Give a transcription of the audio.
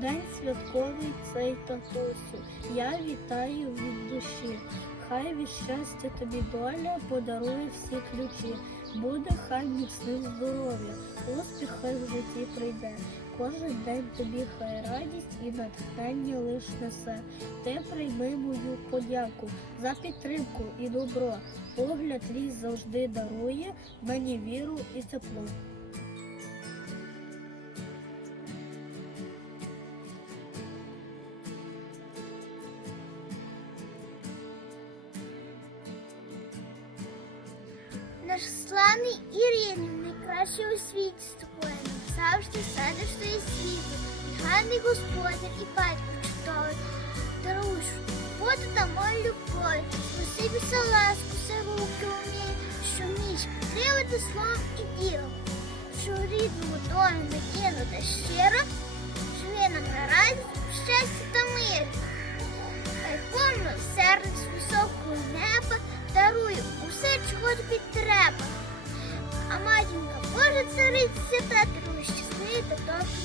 День святковий цей татусю. Я вітаю від душі. Хай від щастя тобі доля подарує всі ключі. Буде хай міцним здоров'я, успіх хай в житті прийде. Кожен день тобі хай радість і натхнення лиш несе. Ти прийми мою подяку за підтримку і добро. Погляд твій завжди дарує мені віру і тепло. Наш славний і рідний, найкращий у світі з тобою. Завжди садиш твоє світло. І гарний господар і батько чудовий. Даруєш воду та мою любов. Спасибі за ласку, все руки уміє, що вмієш підтримати словом і ділом. Що рідному домі надійно та щиро Підсипе друзі, щасливі та добрі.